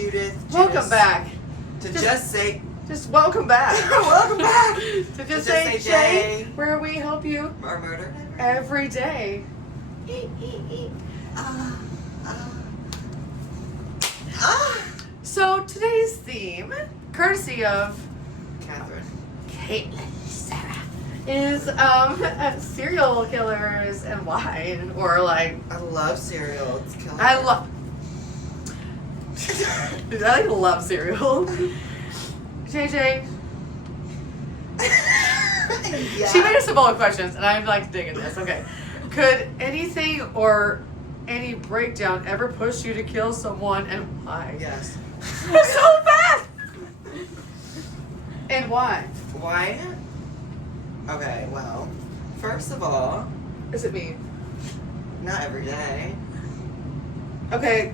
Judith. Welcome back. Just welcome back. Welcome back. to Just Say Jay, where we help you Or murder. every day. So today's theme, courtesy of Catherine. Caitlin Sarah, is serial killers and why, or like I love cereal. It's killer. I love. I love cereal. JJ, Yeah. she made us a bowl of questions, and I'm like digging this. Okay, could anything or any breakdown ever push you to kill someone, and why? Yes. So fast. And why? Why? Okay, well, first of all, Is it me? not every day. Okay.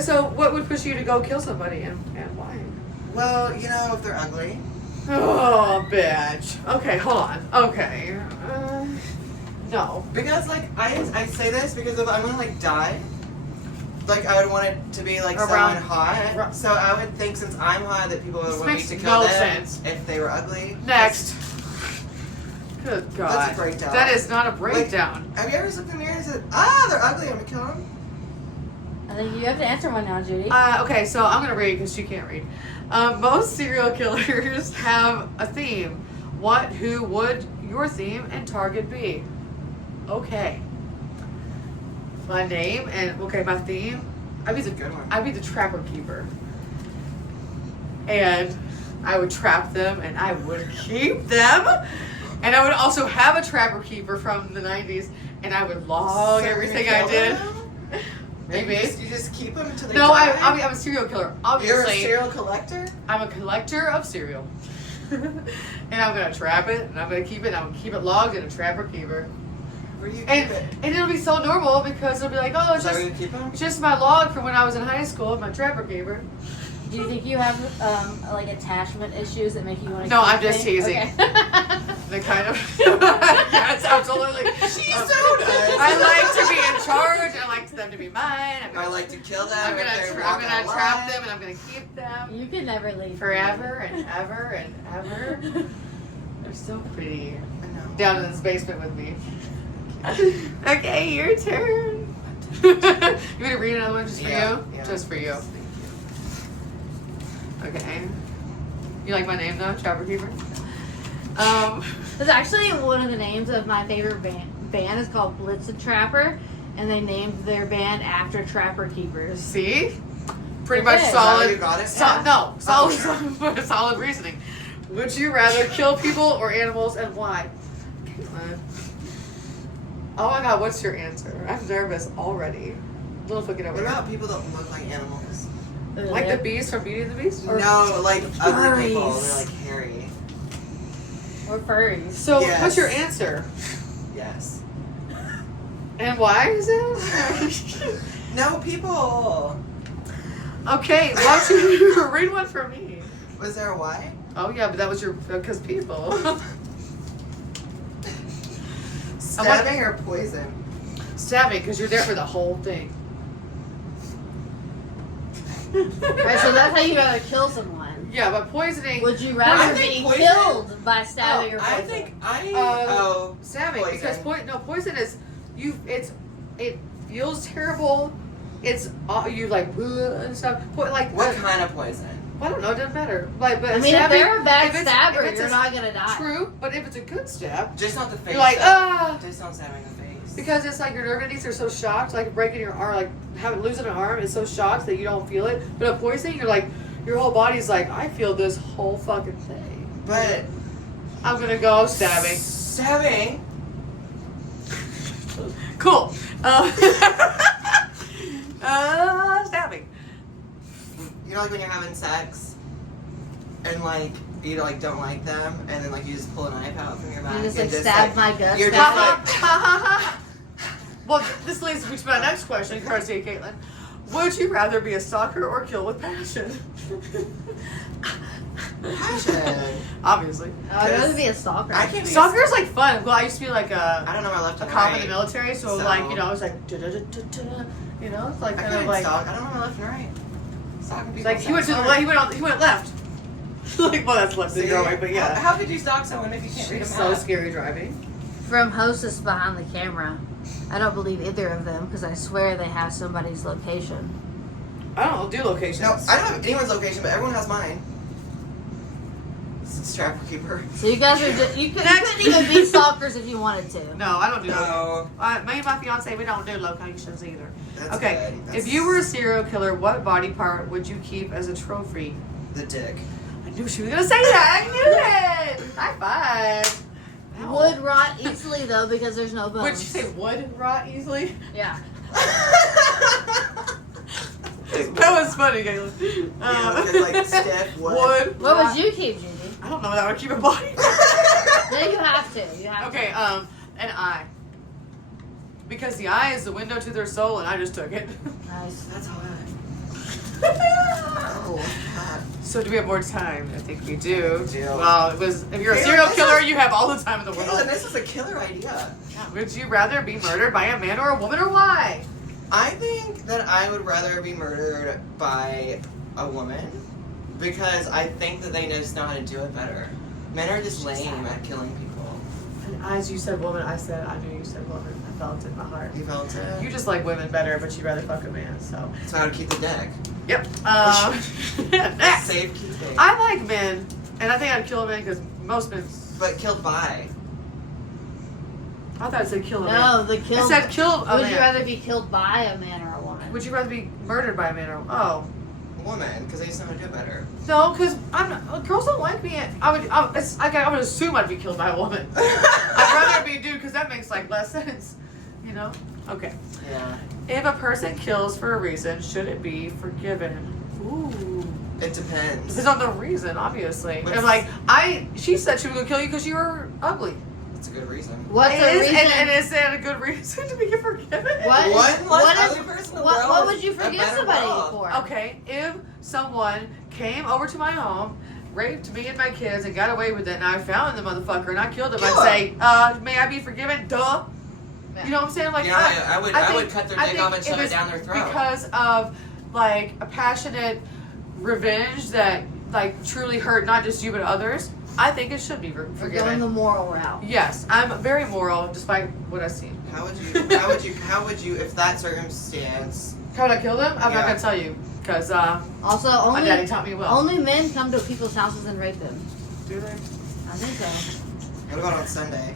So what would push you to go kill somebody, and why? Well, you know, if they're ugly. Oh, bitch. Okay, hold on. Okay. No. Because, like, I say this because if I'm gonna, like, die, like, I would want it to be, like, Around- someone hot. So I would think since I'm hot that people would This want me makes to kill no them sense. if they were ugly. Next. Good God. That's a breakdown. That is not a breakdown. Have you ever looked in the mirror and said, they're ugly, I'm gonna kill them? I think you have to answer one now, Judy. Okay, so I'm gonna read because she can't read. Most serial killers have a theme. Who would your theme and target be? Okay. My name and my theme. I'd be Good one. the trapper keeper. And I would trap them and I would keep them. And I would also have a trapper keeper from the 90s and I would log So you're everything gonna I kill did. them? Maybe. You just keep them until they No, die? I'm a serial killer. Obviously. You're a serial collector? I'm a collector of cereal. And I'm gonna trap it and I'm gonna keep it and I'm gonna keep it logged in a trapper keeper. Where do you keep And it? it'll be so normal because it'll be like, oh, Is that where you keep them? it's just my log from when I was in high school, my trapper keeper. Do you think you have like attachment issues that make you want to? No, I'm just teasing. Okay. The kind of yes, absolutely. She so does. I like to be in charge. I like them to be mine. I like to kill them. I'm if they're gonna walking trap alive. them and I'm gonna keep them You can never leave. forever and ever and ever. They're so pretty. I know. Down in this basement with me. Okay, your turn. You want to read another one just for you? Yeah. Just for you. Okay. You like my name though, Trapper Keeper? It's actually one of the names of my favorite band is called Blitzen Trapper, and they named their band after Trapper Keepers. See? Pretty Okay. much Is that solid. how you got it? No, solid, Oh. solid reasoning. Would you rather kill people or animals, and why? Caitlin. Oh my God, what's your answer? I'm nervous already. Little look it What over. about people that look like animals? Like the Beast from Beauty and the Beast? Or No, like ugly people. furries. They're like hairy. Or furries. So, Yes. what's your answer? Yes. And why is it? No, people. Okay, why don't you read one for me? Was there a why? Oh yeah, but that was because people. Stabbing or poison? Stabbing, because you're there for the whole thing. Alright, so that's how you gotta kill someone. Yeah, but poisoning. Would you I rather think be poison- killed by stabbing or I poison? think I. Uh, stabbing poison. because poison is it feels terrible. It's you like and stuff. Like What kind of poison? I don't know. It doesn't matter. Like, but I mean, if stabbing, they're a bad if it's stabber, a you're not gonna die. True, but if it's a good stab, Just not the face. you're like though. Just not stabbing the face. because it's like your nerve endings are so shocked, like breaking your arm, like losing an arm is so shocked that you don't feel it. But a poisoning, you're like, your whole body's like, I feel this whole fucking thing. But I'm gonna go stabbing. Stabbing. Cool. Stabbing. You know, like when you're having sex, and like you don't like them, and then like you just pull a knife out from your back. You just and like stab my guts. You're back. just like. Well, this leads me to my next question, courtesy of Caitlin. Would you rather be a stalker or kill with passion? Passion. Obviously. I'd rather be a stalker. I can't be. Stalker's like fun. Well, I used to be like I don't know my left a and cop right. in the military, so, So- like, you know, I was like, da-da-da-da-da, you know, it's like I kind of couldn't like. stalk. I don't know my left and right. Stalking He's people like he went to the sounds left. hard. He went left. Like, well, that's left See? the doorway, but yeah. How could you stalk someone if you can't read a She's map? so scary driving. From hostess behind the camera. I don't believe either of them because I swear they have somebody's location. I don't do locations. No, I don't have anyone's location, but everyone has mine. It's Trapper Keeper. So you guys are just, you couldn't even be stalkers if you wanted to. No, I don't do No, Me and my fiance, we don't do locations either. that's Okay, good. if you were a serial killer, what body part would you keep as a trophy? The dick. I knew she was gonna say that. I knew it. High five. Ow. Would rot easily though because there's no bones. Would you say would rot easily? Yeah. That was funny, Caitlin. Yeah, because, like, stiff wood. Would. What rot- would you keep, Judy? I don't know. That would keep a body. No, you have to. You have Okay. An eye. Because the eye is the window to their soul, and I just took it. to. Nice. That's hot. Oh, hot. So do we have more time? I think we do. We do. Well, it was. If you're a Caitlin, serial this killer, is- you have all the time in the Caitlin, world. this is a killer idea. Would you rather be murdered by a man or a woman, or why? I think that I would rather be murdered by a woman because I think that they just know how to do it better. Men are just lame at killing people. And as you said woman, I knew you said woman. I felt it in my heart. You felt it? You just like women better, but you'd rather fuck a man. So. So how to keep the dick? Yep. Next. Save keep the dick. I like men, and I think I'd kill a man because most men. But killed by. I thought it said kill a man. No, the kill. It said kill a Would man. you rather be killed by a man or a woman? Would you rather be murdered by a man or Woman, because they just know how to do it better. No, because girls don't like me. I would assume I'd be killed by a woman. I'd rather be a dude because that makes like less sense, you know. Okay. Yeah. If a person kills for a reason, should it be forgiven? Ooh. It depends. Depends on the reason, obviously. What's- I'm like, she said she was gonna kill you because you were ugly. It's a good reason. What's the reason? And is that a good reason to be forgiven? What? One less what is- ugly person in the what, world what is would you a forgive better somebody world. for? Okay, if someone came over to my home, raped me and my kids, and got away with it, and I found the motherfucker and I killed him, Kill I'd say, may I be forgiven? Duh. You know what I'm saying? Like, Yeah, I would think- cut their I dick think off and if shove it it's down their throat. because of like a passionate revenge that like truly hurt not just you but others. I think it should be We're going forgiven. the moral route. Yes, I'm very moral, despite what I've seen. How would you, if that circumstance? How would I kill them? I'm not Yeah. gonna tell you because Also, my daddy taught me well. only men come to people's houses and rape them. Do they? I think so. What about on Sunday?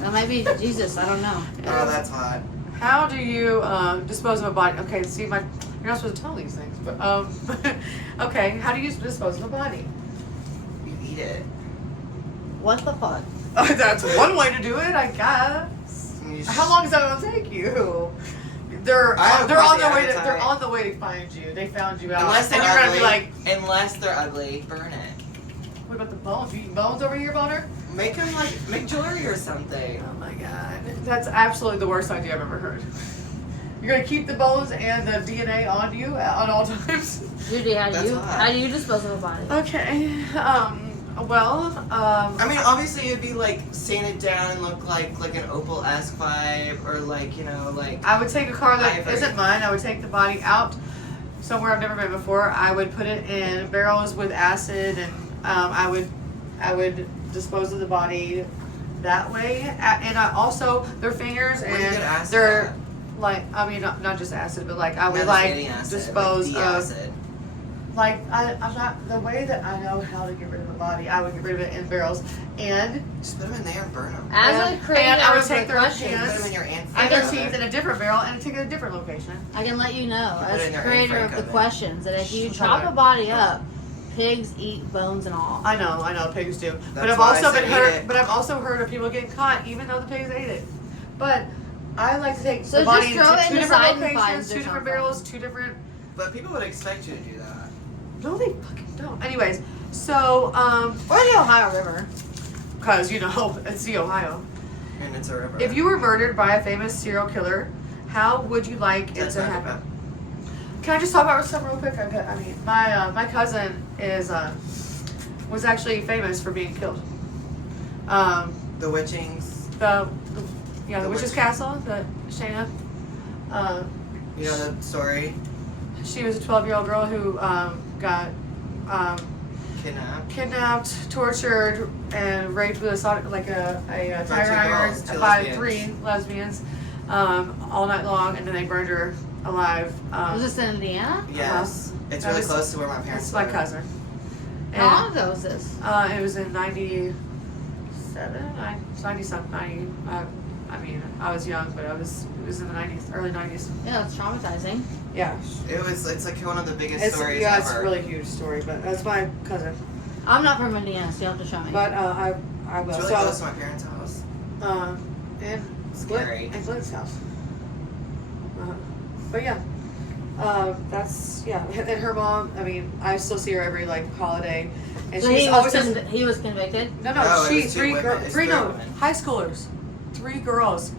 That might be Jesus. I don't know. Oh, that's hot. How do you dispose of a body? Okay, see, you're not supposed to tell these things, but okay, how do you dispose of a body? You eat it. What the fuck? That's one way to do it, I guess. And you How long is that gonna take you? They're I have they're on plenty the way of to they're time. on the way to find you. They found you out, Unless they're and you're ugly. gonna be like, Unless they're ugly, burn it. what about the bones? You eating bones over here, boner? Make them make jewelry or something. Oh my god, that's absolutely the worst idea I've ever heard. You're gonna keep the bones and the DNA on you at all times. Judy, That's hot. how do you dispose of a body? Okay. I mean, obviously it'd be like sanded down and look like an Opel S5 or like I would take a car that Ivory. isn't mine. I would take the body out somewhere I've never been before. I would put it in barrels with acid, and I would dispose of the body that way. And I also their fingers Where do you and get acid their at? like I mean not just acid, but like I would Medicating acid, dispose like of acid. like I'm not the way that I know how to get rid of a body. I would get rid of it in barrels and Just put them in there and burn them. As a And creator I would of take the their question, hands. Put them in your ant and their farm. teeth in a different barrel and take it to a different location. I can let you know, Put it as in your creator air of fry the oven. questions, that if you Just chop hold a it. body up, pigs eat bones and all. I know, pigs do. But That's I've why I also said been eat heard. it. But I've also heard of people getting caught, even though the pigs ate it. But I like to take So the just body throw into it in two the different side and locations, finds or two different something. barrels, two different. But people would expect you to do that. No, they fucking don't. Anyways, so Or the Ohio River. because you know it's the Ohio. And it's a river. If you were murdered by a famous serial killer, how would you like it That's to not happen? about- Can I just talk about something real quick? I mean, my cousin is was actually famous for being killed. The witchings. The The witch's witch- castle, the Shayna. You know the story? She was a 12-year-old girl who got kidnapped, tortured, and raped with a tire irons by 3 lesbians all night long, and then they burned her alive. Was this in Indiana? Yes. It's really close to where my parents It's my live. cousin. How long ago was this? It was in 97, 90 something, 90. I mean, I was young, but it was in the 90s, early 90s. Yeah, it's traumatizing. Yeah. It's like one of the biggest stories yeah, ever. it's a really huge story, but that's my cousin. I'm not from Indiana, so you have to show me. But I will. It's really close to my parents' house. And Scary. And Glenn's house. But yeah. And her mom, I mean, I still see her every holiday, and so she's he always was convicted? no, No, it she was 3 2 women. It's 3 women. high schoolers, 3 girls,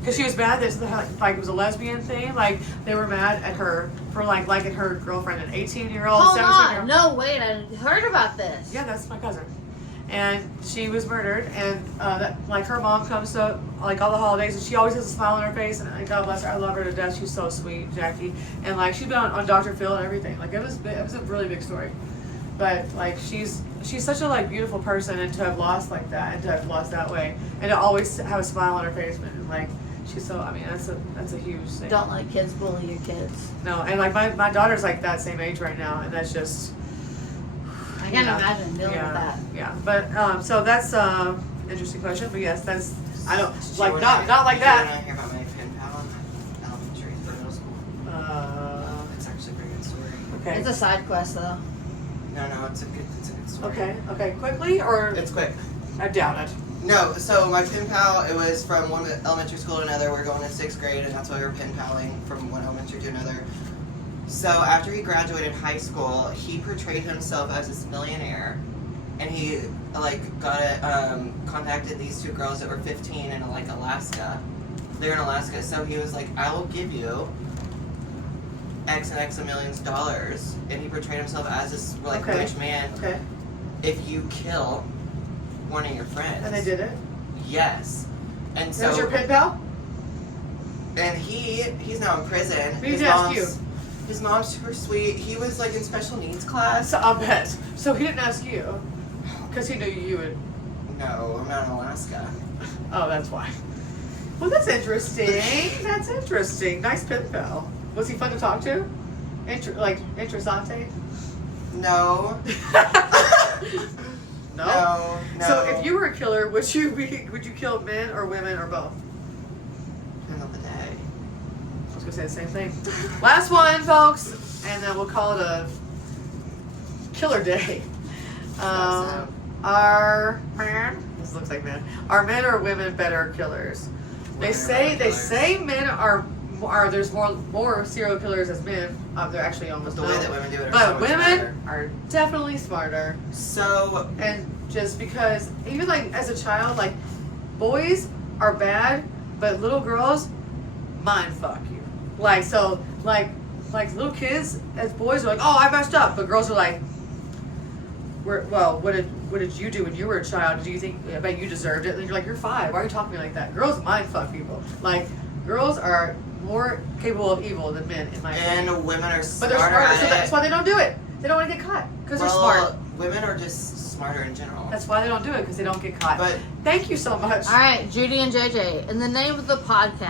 because she was mad that it was a lesbian thing, they were mad at her for liking her girlfriend, an 18-year-old, Hold 17-year-old. on. No, wait. I heard about this. Yeah, that's my cousin. And she was murdered, and her mom comes to all the holidays, and she always has a smile on her face, and God bless her, I love her to death. She's so sweet, Jackie, and she's been on Dr. Phil and everything. It was a really big story, but she's such a beautiful person, and to have lost like that, and to have lost that way, and to always have a smile on her face, and she's so. I mean, that's a huge thing. Don't let kids bully your kids. No, and my daughter's that same age right now, and that's just. I can't imagine dealing with that. Yeah, but so that's interesting question. But yes, that's I don't Did you not wanna like that. hear about my pen pal in elementary or middle school? It's actually a pretty good story. Okay. It's a side quest, though. No, it's a good story. Okay. Quickly or It's quick. I doubt it. No, so my pen pal, it was from one elementary school to another. We're going to 6th grade, and that's why we were pen paling from one elementary to another. So after he graduated high school, he portrayed himself as this millionaire, and he contacted these 2 girls that were 15 in Alaska. They're in Alaska, so he was like, "I will give you X and X of millions of dollars," and he portrayed himself as this Okay. rich man. Okay. If you kill one of your friends. And they did it. Yes. And That so was your pen pal? and he's now in prison. We need to ask you. His mom's super sweet. He was in special needs class. So I'll bet. So he didn't ask you because he knew you would. No, I'm not in Alaska. Oh, that's why. Well, that's interesting. That's interesting. Nice pen pal. Was he fun to talk to? Interessante? No. No. No. So if you were a killer, would you kill men or women or both? End of the day. I was gonna say the same thing. Last one, folks, and then we'll call it a killer day. Are men? This looks like men. Are men or women better killers? They say men are. There's more serial killers as men. They're actually almost The way that women do it. but so much women better. are definitely smarter. So And just because, even as a child, boys are bad, but little girls mind fuck you. Little kids as boys are oh, I messed up, but girls are what did you do when you were a child? Do you think I bet you deserved it? And you're you're 5. Why are you talking to me like that? Girls mind fuck people. Girls are more capable of evil than men, in my opinion. and women are But smarter they're smarter, at so it. that's why they don't do it. They don't want to get caught because they're smart. Women are just smarter in general. That's why they don't do it, because they don't get caught. But Thank you so much. All right, Judy and JJ. In the name of the podcast.